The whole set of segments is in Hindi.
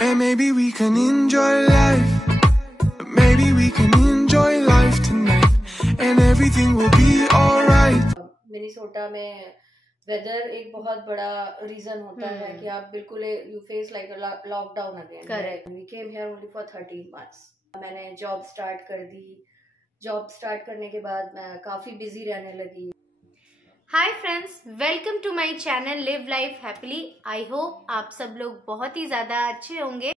And maybe we can enjoy life. Maybe we can enjoy life tonight. And everything will be alright. Minnesota में वेदर एक बहुत बड़ा रीजन होता है कि आप बिल्कुल you face like lockdown again. Correct. We came here only for 13 months. मैंने जॉब स्टार्ट कर दी। जॉब स्टार्ट करने के बाद मैं काफी बिजी रहने लगी। Hi friends, welcome to my channel live life happily. I hope आप सब लोग बहुत ही ज़्यादा अच्छे होंगे।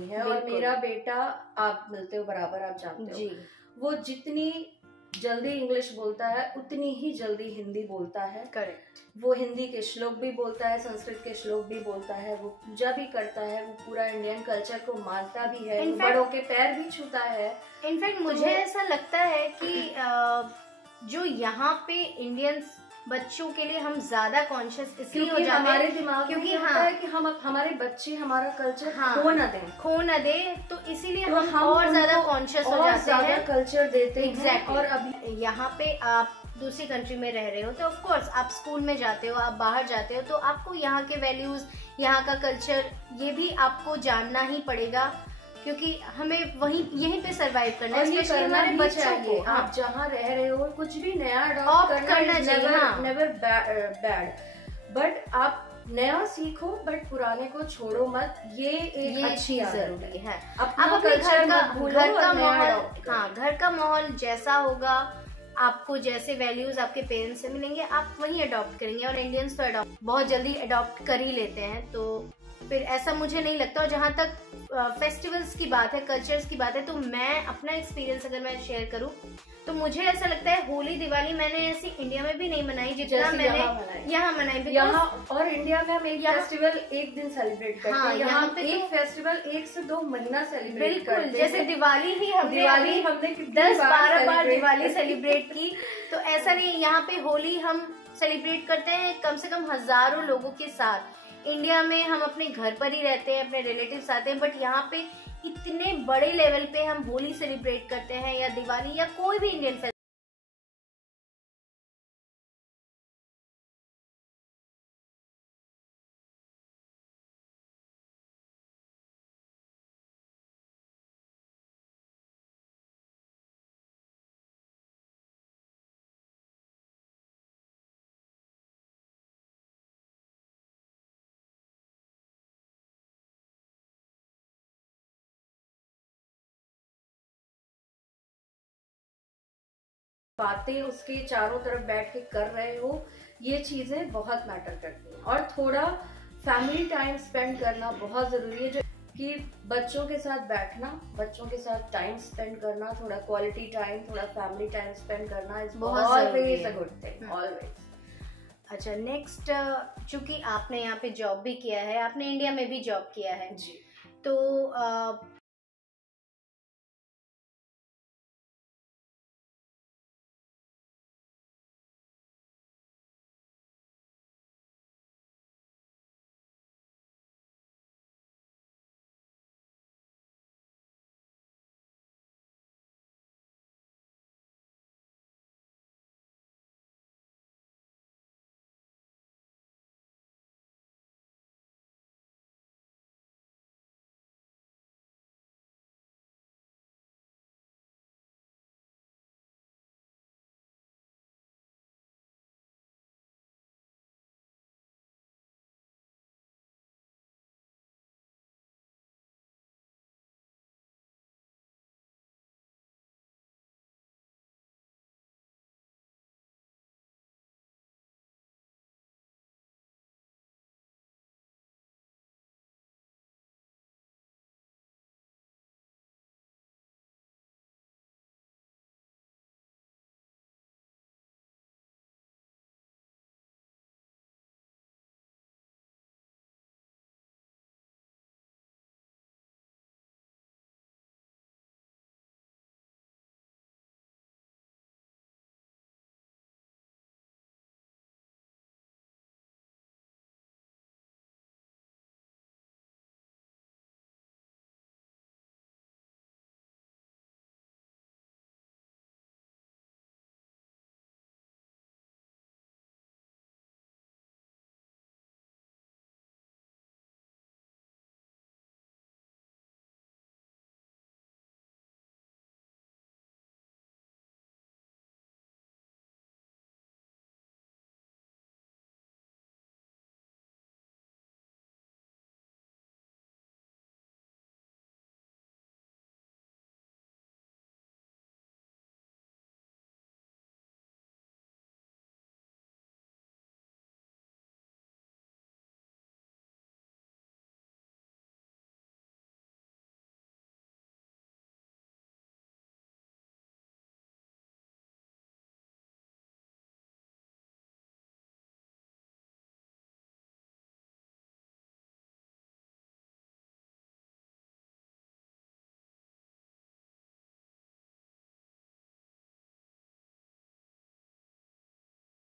है। और बिल्कुल। मेरा बेटा, आप मिलते हो बराबर, आप जानते हो, जी वो जितनी जल्दी इंग्लिश बोलता है उतनी ही जल्दी हिंदी बोलता है। करेक्ट। वो हिंदी के श्लोक भी बोलता है, संस्कृत के श्लोक भी बोलता है, वो पूजा भी करता है, वो पूरा इंडियन कल्चर को मानता भी है, वो बड़ों के पैर भी छूता है। इनफैक्ट मुझे ऐसा लगता है कि जो यहाँ पे इंडियंस बच्चों के लिए हम ज्यादा कॉन्शियस इसलिए हो जाते हैं हमारे दिमाग क्योंकि में होता है कि हम हमारे बच्चे हमारा कल्चर खो न दें, तो इसीलिए तो हम और ज्यादा कॉन्शियस हो जाते हैं, कल्चर देते हैं। एग्जैक्टली। और अभी यहाँ पे आप दूसरी कंट्री में रह रहे हो तो ऑफ कोर्स आप स्कूल में जाते हो, आप बाहर जाते हो, तो आपको यहाँ के वैल्यूज, यहाँ का कल्चर, ये भी आपको जानना ही पड़ेगा, क्योंकि हमें यहीं पे सरवाइव करना है, और ये स्पेशली करना हमारे भी बच्चों चाहिए। को। आप जहाँ रह रहे हो कुछ भी नया Opt अडॉप्ट करना चाहिए, हाँ। नेवर बैड, बट आप नया सीखो बट पुराने को छोड़ो मत। ये अच्छी आदत जरूरी है। अपना आप अपने कल्चर घर मत भूलो और नया माहौल, adopt करो। हाँ, घर का माहौल जैसा होगा, आपको जैसे वैल्यूज आपके पेरेंट्स से मिलेंगे आप वही अडॉप्ट करेंगे। और इंडियंस तो अडॉप्ट बहुत जल्दी अडॉप्ट कर ही लेते हैं, तो फिर ऐसा मुझे नहीं लगता। और जहाँ तक फेस्टिवल्स की बात है, कल्चर्स की बात है, तो मैं अपना एक्सपीरियंस अगर मैं शेयर करूँ तो मुझे ऐसा लगता है होली दिवाली मैंने ऐसी इंडिया में भी नहीं मनाई जितना मैंने यहाँ मनाई। यहाँ और इंडिया में हम एक फेस्टिवल एक दिन सेलिब्रेट करते हैं, यहाँ पे एक फेस्टिवल 1 से 2 महीना सेलिब्रेट करते हैं। जैसे दिवाली ही हमने 10-12 बार दिवाली सेलिब्रेट की, तो ऐसा नहीं। यहाँ पे होली हम सेलिब्रेट करते हैं कम से कम हजारों लोगों के साथ। इंडिया में हम अपने घर पर ही रहते हैं, अपने रिलेटिव्स आते हैं, बट यहाँ पे इतने बड़े लेवल पे हम होली सेलिब्रेट करते हैं या दिवाली या कोई भी इंडियन बातें उसके चारों तरफ बैठ के कर रहे हो, ये चीजें बहुत मैटर करती हैं। और थोड़ा फैमिली टाइम स्पेंड करना बहुत जरूरी है, जो कि बच्चों के साथ बैठना, बच्चों के साथ टाइम स्पेंड करना, थोड़ा क्वालिटी टाइम, थोड़ा फैमिली टाइम स्पेंड करना is always a good thing, always. अच्छा, नेक्स्ट, चूंकि आपने यहाँ पे जॉब भी किया है, आपने इंडिया में भी जॉब किया है जी, तो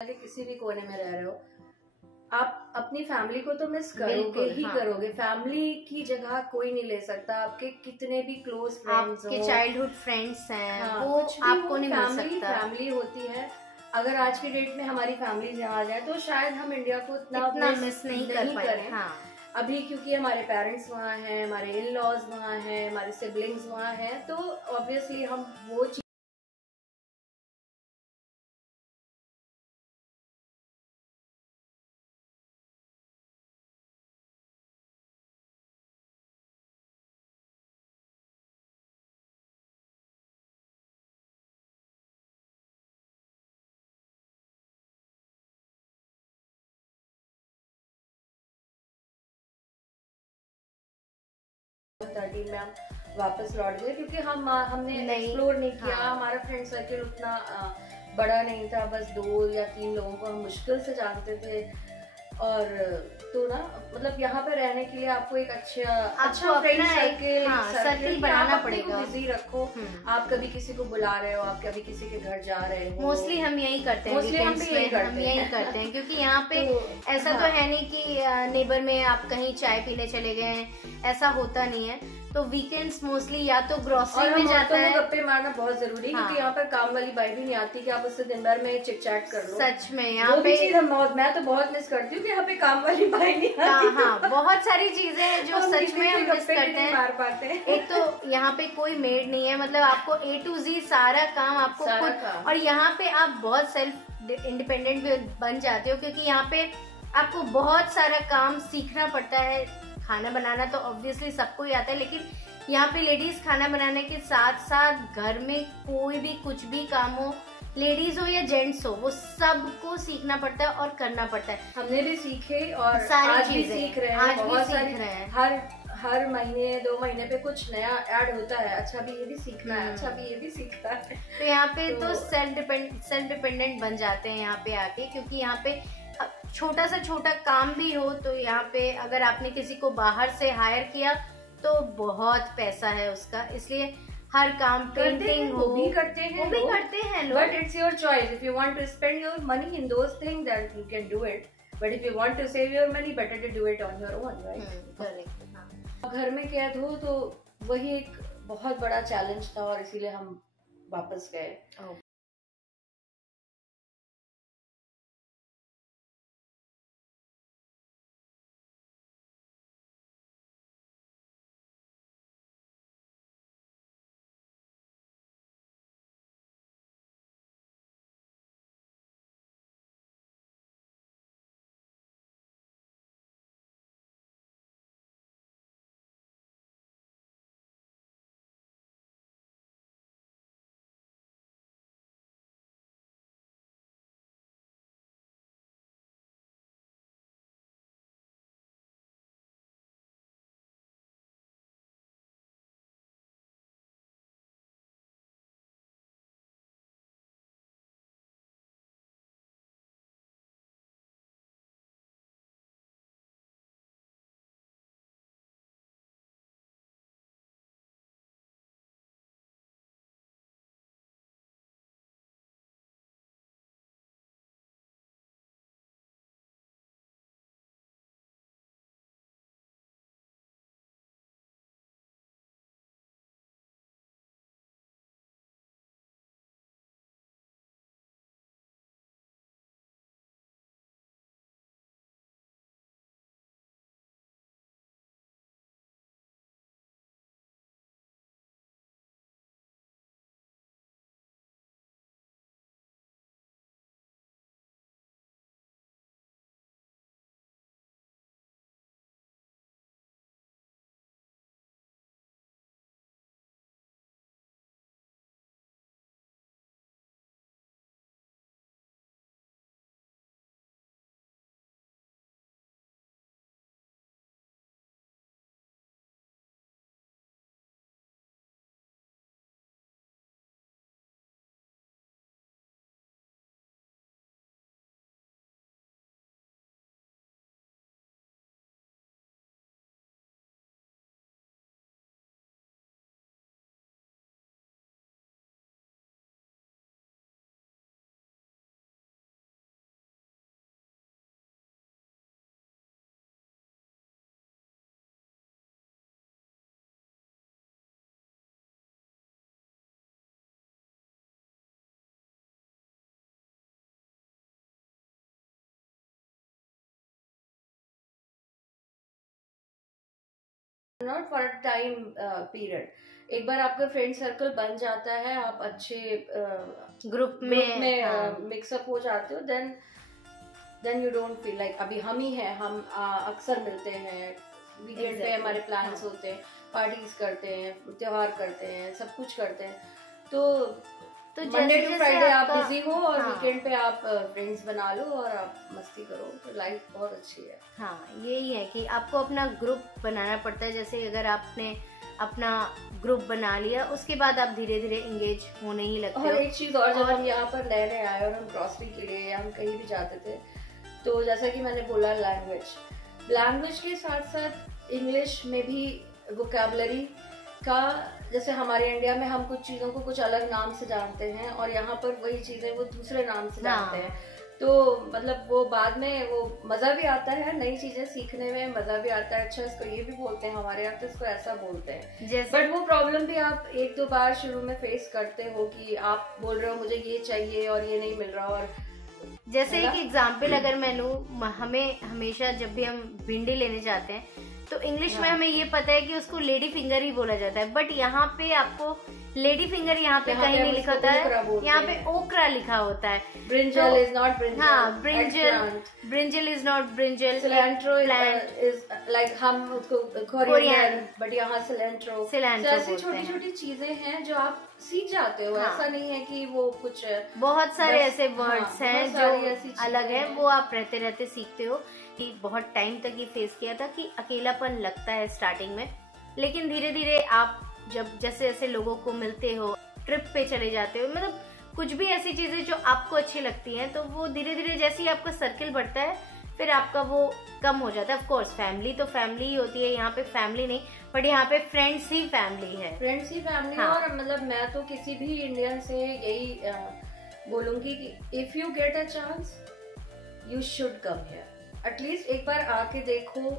के किसी भी कोने में रह रहे हो, आप अपनी फैमिली को तो मिस करोगे बिल्कुल, ही हाँ। करोगे। फैमिली की जगह कोई नहीं ले सकता। आपके कितने भी क्लोज फ्रेंड्स आपके चाइल्डहुड फ्रेंड्स हैं, हाँ, वो कुछ भी आपको हो, नहीं मिल सकता। फैमिली होती है। अगर आज की डेट में हमारी फैमिली यहाँ आ जाए तो शायद हम इंडिया को इतना मिस नहीं कर पाए। हाँ। अभी क्योंकि हमारे पेरेंट्स वहाँ हैं, हमारे इन लॉज वहाँ हैं, हमारे सिबलिंग्स वहाँ हैं, तो ऑब्वियसली हम वो चीज में हम वापस लौट गए, क्योंकि हमने एक्सप्लोर नहीं किया। हाँ। हमारा फ्रेंड सर्किल उतना बड़ा नहीं था, बस 2 या 3 लोगों को हम मुश्किल से जानते थे। और तो ना मतलब यहाँ पे रहने के लिए आपको एक अच्छा फ्रेंड सर्किल बनाना पड़ेगा, बिजी रखो। आप कभी किसी को बुला रहे हो, आप कभी किसी के घर जा रहे हो। मोस्टली हम यही करते हैं, हम यही करते हैं क्योंकि यहाँ पे ऐसा तो है नहीं कि नेबर में आप कहीं चाय पीने चले गए हैं, ऐसा होता नहीं है। तो वीकेंड्स मोस्टली या तो ग्रोसरी में जाता है। गप्पे मारना बहुत जरूरी है, क्योंकि यहाँ पर काम वाली बाई भी नहीं आती कि आप उससे दिन भर में चिट चैट कर लो। सच में यहाँ पे मैं तो बहुत मिस करती हूँ कि यहाँ पे काम वाली बाई नहीं आती। हाँ, बहुत सारी चीजें हैं जो सच में हम मिस करते हैं। मार पाते हैं। एक तो यहाँ पे कोई मेड नहीं है, मतलब आपको A to Z सारा काम आपको खुद, और यहाँ पे आप बहुत सेल्फ इंडिपेंडेंट भी बन जाते हो, क्योंकि यहाँ पे आपको बहुत सारा काम सीखना पड़ता है। खाना बनाना तो ऑब्वियसली सबको ही आता है, लेकिन यहाँ पे लेडीज खाना बनाने के साथ साथ घर में कोई भी कुछ भी काम हो, लेडीज हो या जेंट्स हो, वो सबको सीखना पड़ता है और करना पड़ता है। हमने भी सीखे और सारी आज भी चीजें सीख रहे हैं, आज भी बहुत सीख सारी रहे हैं। हर महीने 2 महीने पे कुछ नया ऐड होता है। अच्छा भी ये भी सीखना है, अच्छा भी ये भी सीखना है। तो यहाँ पे तो सेल्फ डिपेंडेंट बन जाते हैं यहाँ पे आके, क्योंकि यहाँ पे छोटा से छोटा काम भी हो तो यहाँ पे अगर आपने किसी को बाहर से हायर किया तो बहुत पैसा है उसका, इसलिए हर काम पेंटिंग हो वो भी करते हैं लोग। But it's your choice, if you want to spend your money in those things that you can do it, but if you want to save your money better to do it on your own, right. घर में कैद हो तो वही एक बहुत बड़ा चैलेंज था, और इसीलिए हम वापस गए। Not for time period. एक बार आपका फ्रेंड सर्कल बन जाता है, आप अच्छे ग्रुप में मिक्सअप हो जाते हो, then you don't feel like अभी हम ही हैं, हम अक्सर मिलते हैं, वीकेंड पे हमारे प्लान्स होते हैं, पार्टीज करते हैं, त्योहार करते हैं, सब कुछ करते हैं। तो मंडे टू फ्राइडे आप बिजी हो और वीकेंड पे आप फ्रेंड्स बना लो और आप मस्ती करो, तो लाइफ बहुत अच्छी है। हाँ, यही है कि आपको अपना ग्रुप बनाना पड़ता है। जैसे अगर आपने अपना ग्रुप बना लिया, उसके बाद आप धीरे धीरे एंगेज होने ही लगते हो। और एक चीज और, जब हम यहाँ पर नए नए आए और हम ग्रोसरी के लिए या हम कहीं भी जाते थे, तो जैसा कि मैंने बोला, लैंग्वेज के साथ साथ इंग्लिश में भी वोकैबुलरी का, जैसे हमारे इंडिया में हम कुछ चीजों को कुछ अलग नाम से जानते हैं और यहाँ पर वही चीजें वो दूसरे नाम से जानते हैं। तो मतलब वो बाद में वो मजा भी आता है, नई चीजें सीखने में मजा भी आता है। अच्छा, इसको ये भी बोलते हैं हमारे यहाँ, तो इसको ऐसा बोलते हैं। बट वो प्रॉब्लम भी आप एक दो बार शुरू में फेस करते हो कि आप बोल रहे हो मुझे ये चाहिए और ये नहीं मिल रहा। और जैसे एक एग्जाम्पल अगर मैं लूं, हमें हमेशा जब भी हम भिंडी लेने जाते हैं तो इंग्लिश में हमें ये पता है कि उसको लेडी फिंगर ही बोला जाता है, बट यहाँ पे आपको लेडी फिंगर यहाँ पे कहीं नहीं लिखा होता है, यहाँ पे ओकरा लिखा होता है। Brinjal is not brinjal. हाँ, brinjal is not brinjal. Cilantro is like हम उसको कोरियन, बट यहाँ सिलेंट्रो। ऐसी छोटी छोटी चीजें हैं जो आप सीख जाते हो। ऐसा नहीं है कि वो कुछ, बहुत सारे ऐसे वर्ड्स हैं जो अलग है, वो आप रहते रहते सीखते हो। कि बहुत टाइम तक ये फेस किया था कि अकेलापन लगता है स्टार्टिंग में, लेकिन धीरे धीरे आप जब जैसे जैसे लोगों को मिलते हो, ट्रिप पे चले जाते हो, मतलब कुछ भी ऐसी चीजें जो आपको अच्छी लगती हैं, तो वो धीरे धीरे जैसे ही आपका सर्किल बढ़ता है फिर आपका वो कम हो जाता है। ऑफ कोर्स फैमिली तो फैमिली ही होती है, यहाँ पे फैमिली नहीं, बट यहाँ पे फ्रेंड्स ही फैमिली है। फ्रेंड्स ही फैमिली। हाँ। और मतलब मैं तो किसी भी इंडियन से यही बोलूंगी कि if you get a chance you should come here. At least एक बार आके देखो,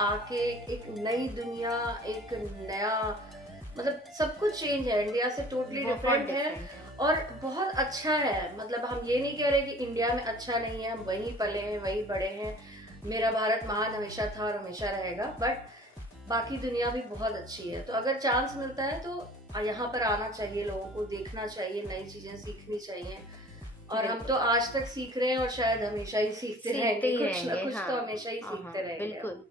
आके एक नई दुनिया, एक नया, मतलब सब कुछ चेंज है, इंडिया से टोटली डिफरेंट है और बहुत अच्छा है। मतलब हम ये नहीं कह रहे कि इंडिया में अच्छा नहीं है, हम वहीं पले हैं, वहीं बड़े हैं, मेरा भारत महान हमेशा था और हमेशा रहेगा, बट बाकी दुनिया भी बहुत अच्छी है। तो अगर चांस मिलता है तो यहाँ पर आना चाहिए, लोगों को देखना चाहिए, नई चीजें सीखनी चाहिए। और हम तो आज तक सीख रहे हैं और शायद हमेशा ही सीखते रहेंगे, कुछ ना कुछ तो हमेशा ही सीखते रहेंगे। बिल्कुल।